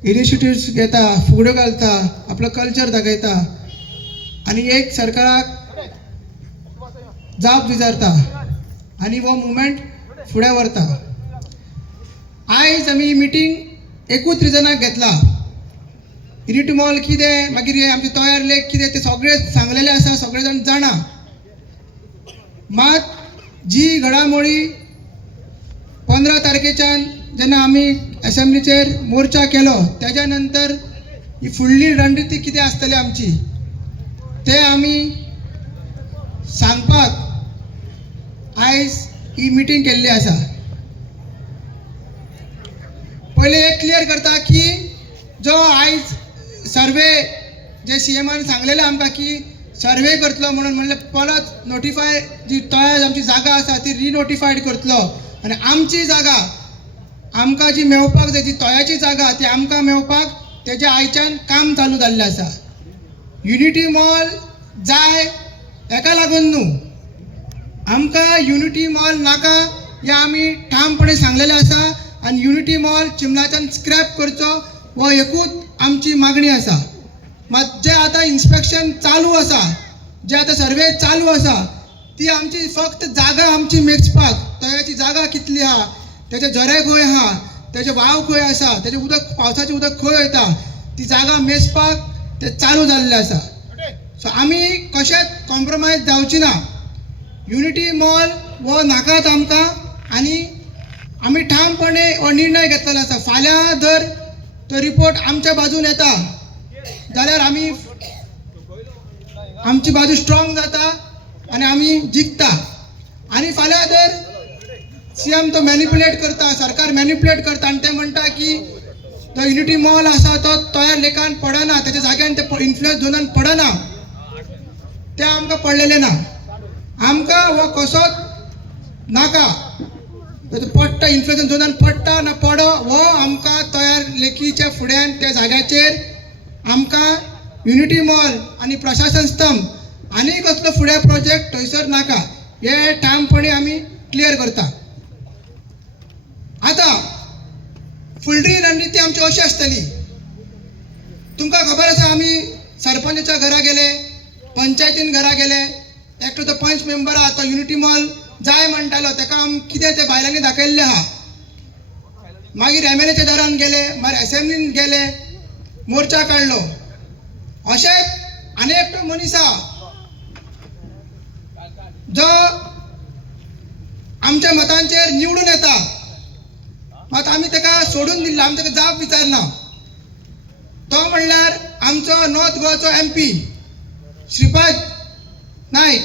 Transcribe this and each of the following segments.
Initiatives घेता, फुगड्यो घालता, आपलो कल्चर दाखयता आनी एक सरकाराक जाप विचारता आनी हो मुवमेंट फुडें व्हरता. आयज आमी मिटींग एकूच रिजनाक घेतला. युनिटी मॉल कितें, मागीर हे आमचे तयार लेक कितें, ते सगळे सांगलेले आसा, सगळे जाण जाणा. मात जी घडामोडी 15 तारखेच्यान जेन्ना आमी असेंब्लीचेर मोर्चा केलो त्याच्या नंतर ही फुडली रणनीती कितें आसतली आमची ते आमी सांगपाक आयज ही मिटींग केल्ली आसा. पहिले एक क्लियर करता की जो आयज सर्वे जे सीएमान सांगलेले आमकां की सर्वे करतलो म्हणून, म्हणलें परत नोटिफाय जी तयार आमची जागा आसा ती रिनोटिफायड करतलो आनी आमची जागा आमकां जी मेवपाक जाय, जी तयाची जागा ती आमकां मेवपाक तेजें आयच्यान काम चालू जाल्लें आसा. युनिटी मॉल जाय हेका लागून न्हू, आमकां युनिटी मॉल नाका हें आमी ठामपणे सांगलेलें आसा आनी युनिटी मॉल चिमलाच्यान स्क्रॅप करचो हो एकूच आमची मागणी आसा. मात जे आतां इन्स्पेक्शन चालू आसा, जे आतां सर्वे चालू आसा, ती आमची फक्त जागा आमची मेजपाक, तयाची जागा कितली आहा, तेजे झरे खंय आहा, तेजे व्हाव खंय आसा, तेजे उदक पावसाचें उदक खंय वयता, ती जागा मेजपाक ते चालू जाल्लें आसा. सो आमी कशेंच कॉम्प्रोमायज जावची ना. युनिटी मॉल हो नाकाच आमकां आनी आमी ठामपणे हो निर्णय घेतलेलो आसा. फाल्यां जर तो रिपोर्ट आमच्या बाजून येता जाल्यार आमी आमची बाजू स्ट्रॉंग जाता आनी आमी जिखता. आनी फाल्यां जर सीएम तो मॅनिप्युलेट करता, सरकार मॅनिप्युलेट करता आनी ते म्हणटा की तो युनिटी मॉल आसा तो तयार लेखान पडना, त्याच्या जाग्यान ते इन्फ्लुएन्स झोनान पडना, ते आमकां पडलेले ना. आमकां हो कसोच नाका. पडटा इन्फ्लुएन्स झोनान पडटा ना पडो हो आमकां तयार लेखीच्या फुड्यान त्या जाग्याचेर आमकां युनिटी मॉल आनी प्रशासन स्तंभ आनी कसलो फुडें प्रोजेक्ट थंयसर नाका, हे ठामपणे आमी क्लियर करता. आतां फुडली रणनीती आमची अशी आसतली. तुमकां खबर आसा आमी सरपंचाच्या घरा गेले, पंचायतीन घरा गेले, एकटो तो पंच मेंबर आहा तो युनिटी मॉल जाय म्हणटालो, ताका आमी कितें ते बायलांनी दाखयल्लें आहा. मागीर MLAच्या दारान गेले, मागीर असेंब्लीन गेले, मोर्चा काडलो. अशेंच आनी एकटो मनीस आहा जो आमच्या मतांचेर निवडून येता, मात आमी ताका सोडून दिल्लो, आमी ताका जाप विचारना. तो म्हणल्यार आमचो नॉर्थ गोवाचो MP श्रीपाद नायक.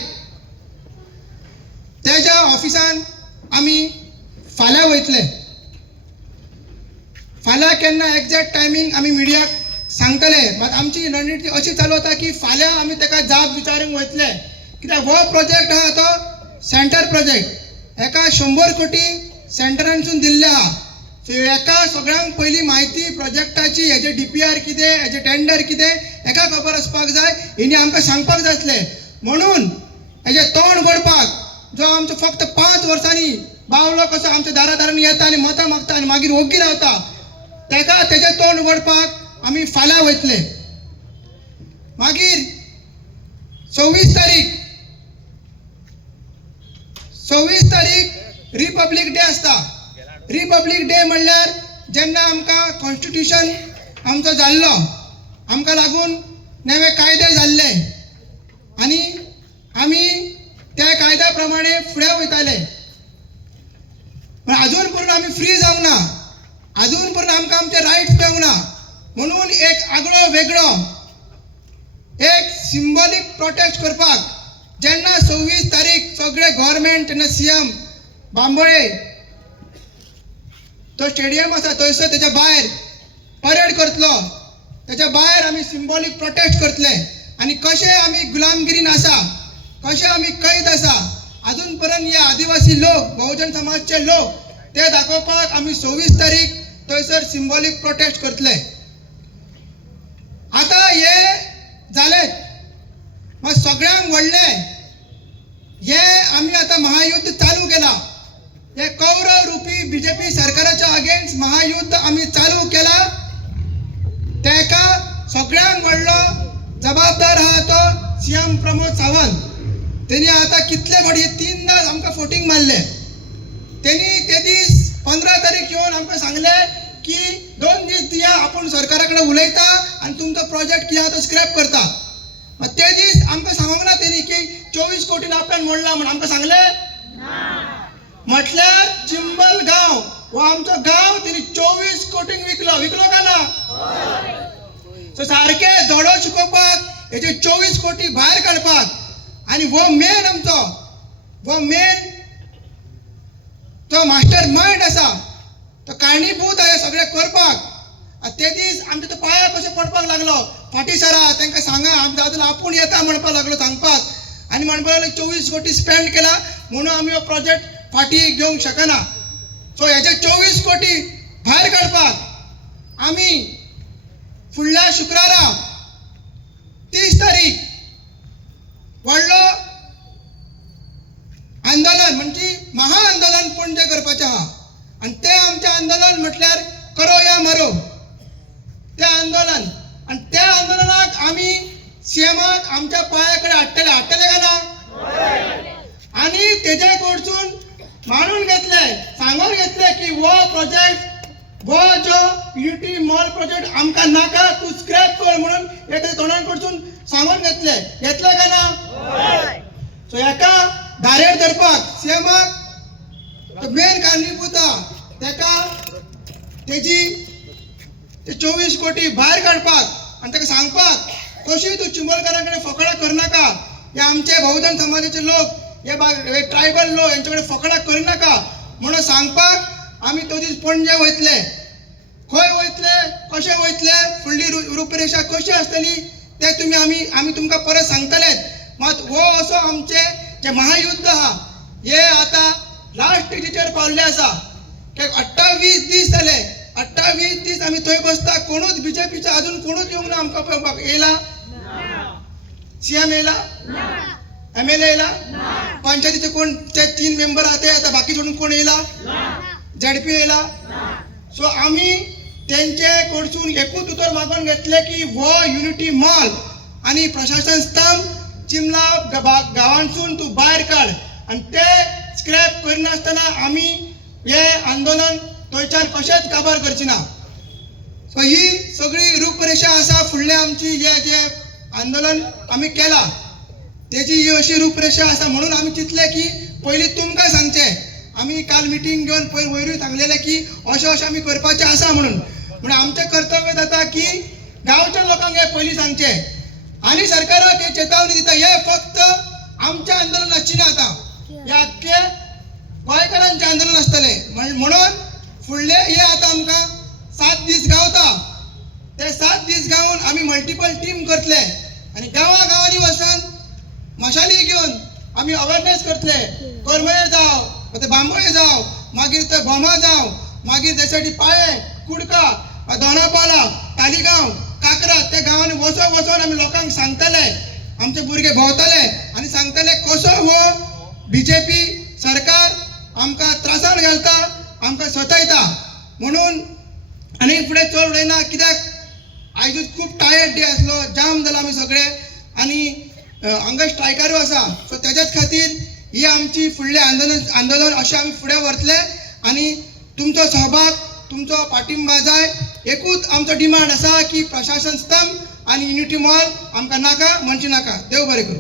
तेज्या ऑफिसान आमी फाल्यां वयतले. फाल्यां केन्ना एक्झॅक्ट टायमींग आमी मिडियाक सांगतले. मात आमची रणनीती अशी चालू जाता की फाल्यां आमी ताका जाप विचारूंक वयतले, कित्याक हो प्रोजेक्ट आहा तो सेंटर प्रोजेक्ट, हेका 100 कोटी सेंटरानसून दिल्ले आहा. सो हेका सगळ्यांक पयली म्हायती प्रोजेक्टाची, हेजे DPR कितें, हेजे टेंडर कितें, हेका खबर आसपाक जाय. हेणी आमकां सांगपाक जाय आसलें. म्हणून हेजे तोंड घडपाक जो आमचो फक्त 5 वर्सांनी बावलो कसो आमच्या दारादारांनी येता आनी मतां मागता आनी मागीर ओग्गी रावता, तेका तेजे तोंड घडपाक आमी फाल्यां वयतले. मागीर 26 तारीख रिपब्लीक डे आसता. रिपब्लीक डे म्हणल्यार जेन्ना आमकां कॉन्स्टिट्यूशन आमचो जाल्लो, आमकां लागून नवे कायदे जाल्ले आनी आमी त्या कायद्या प्रमाणे फुडें वयताले. पण अजून पर्यंत आमी फ्री जावंक ना, अजून पर्यंत आमकां आमचे रायट्स मेळूंक ना. म्हणून एक आगळो वेगळो एक सिंबॉलीक प्रोटेस्ट करपाक जेन्ना 26 तारीख सगळे गव्हर्मेंट तेन्ना CM बांबोळे तो स्टेडियम आसा थंयसर तेच्या भायर परेड करतलो, तेच्या भायर आमी सिंबॉलीक प्रोटेस्ट करतले. आनी कशे आमी गुलामगिरीन आसा, कशे आमी कैद आसा, अजून पर्यंत हे आदिवासी लोक, बहुजन समाजचे लोक, ते दाखोवपाक आमी 26 तारीख थंयसर सिंबॉलीक प्रोटेस्ट करतले. आतां हे जालेत, मग सगळ्यांक व्हडलें हे आमी आतां महायुद्ध चालू केला. हे कौरव रूपी BJP सरकाराच्या अगेन्स्ट महायुद्ध आमी चालू केला सगळ्यांक व्हडलो जबाबदार आहा तो सीएम प्रमोद सावंत. त्यांनी आता कितले फाटी 3दा आमकां फोटिंग मारले. त्यांनी ते दीस 15 तारीख येवन आमकां सांगले की 2 दीस दिया, आपण सरकारा कडेन उलयता आणि तुमचो प्रोजेक्ट कितें तो स्क्रॅप करता. मग ते दीस आमकां सांगूंक ना त्यांनी की 24 कोटीन आपल्यान मोडला म्हणून आमकां सांगले. म्हटल्यार चिंबल गांव हो आमचो गांव त्यांनी 24 कोटींक विकलो का ना. सो सारखे धडो शिकोवपाक हेचे 24 कोटी भायर काडपाक आणि वो मेन आमचो तो मास्टर माइंड आसा, तो कारणीभूत आहे सगळे करपाक. ते दीस आमचे तो पांयां कशें पडपाक लागलो. फाटी सरा तांकां सांगा आमच्या आपूण येता म्हणपाक लागलो सांगपाक आणि म्हणपाक लागलो 24 कोटी स्पेंड केला म्हणून आमी हो प्रोजेक्ट फाटी घेवंक शकना. सो हेचे 24 कोटी भायर काडपाक आमी फुडल्या शुक्रारा 30 तारीख व्हडलो आंदोलन म्हणजे महाआंदोलन पणजे करपाचें आहा. आणि ते आमचें आंदोलन म्हटल्यार करो या मरो ते आंदोलन. आणि त्या आंदोलनाक आमी सीएमाक आमच्या पांया कडेन हाडटले का ना. आणि तेजे कडसून मानून घेतले, सांगून घेतले की वो जो युनिटी मॉल प्रोजेक्ट आमकां नाका, तू स्क्रॅप कर म्हणून हे तोंडां कडसून सांगून घेतले का ना. सो हेका धारेर धरपाक सीएमाक मेन कारणीभूत तेका तेजी 24 कोटी भायर काडपाक आणि ताका सांगपाक कशी तू चिंबलकारां कडेन फकाणां करनाका. हे आमचे बहुजन समाजाचे लोक, हे ट्रायबल लोक यांचे कडेन फकाणां करनाका म्हणून सांगपाक आमी तो दीस पणजे वयतले. खंय वयतले, कशें वयतले, फुडली रूपरेषा कशी आसतली ते आमी तुमकां परत सांगतलेच. मात हो असो आमचे जे महायुद्ध आहा हे आता लास्ट स्टेजीचेर पावल्ले आसा. 28 दीस जाले, 28 दीस आमी थंय बसता. कोणूच बीजेपीचा अजून कोणूच येवंक ना आमकां पळोवपाक. येयला सीएम येयला, एमएलए येयला, पंचायतीचे कोण ते 3 मेंबर आहा ते आता बाकी सोडून कोण येयला, झेडपी येयला. सो आमी तेंचे कडसून एकूच उतर मागून घेतले की हो युनिटी मॉल आणि प्रशासन स्तंभ चिमला गांवांसून तू भायर काड आणि ते स्क्रॅप करनासतना आमी हे आंदोलन थंयच्यान कशेंच काबार करची ना. सो ही सगळी रूपरेषा आसा फुडले आमची जे आंदोलन आमी केला तेजी ही अशी रूपरेषा आसा. म्हणून आमी चिंतले की पयलीं तुमकां सांगचे. आमी काल मिटींग घेवन पयर वयरूय सांगलेले की अशें आमी करपाचें आसा म्हणून आमचें कर्तव्य जाता की गांवच्या लोकांक हे पयलीं सांगचे आणि सरकाराक हे चेतावणी दिता. हे फक्त आमच्या आंदोलनाची ना, आता हे आख्खे गोंयकारांचे आंदोलन आसतले. म्हणून फुडले हे आता आमकां 7 दीस गावता. ते 7 दीस गावून आमी मल्टिपल टीम करतले आणि गांवांनी वचून मशाली घेवन आमी अवेरनेस करतले. करमळे जावं, ते बांबोळे जावं, मागीर ते बोमा जावं, मागीर त्यासाठी पाळे, कुडका, दोनापावला, तालिगांव, काकरा त्या गांवांनी वचून आमी लोकांक सांगतले. आमचे भुरगे भोंवतले आणि सांगतले कसो हो बीजेपी सरकार आमकां त्रासान घालता, आमकां सतयता. म्हणून आनी फुडें चड उलयना कित्याक आयजूच खूब टायर्ड डे आसलो, जाम जाला आमी सगळे आणि हांगा स्ट्रायकारूय आसा. सो तेज्याच खातीर ही आमची फुडलें आंदोलन अशें आमी फुडें व्हरतले आणि तुमचो सहभाग, तुमचो पाठिंबा जाय. एकूच आमचो डिमांड आसा की प्रशासन स्तंभ आणि युनिटी मॉल आमकां नाका म्हणजे नाका. देव बरें करूं.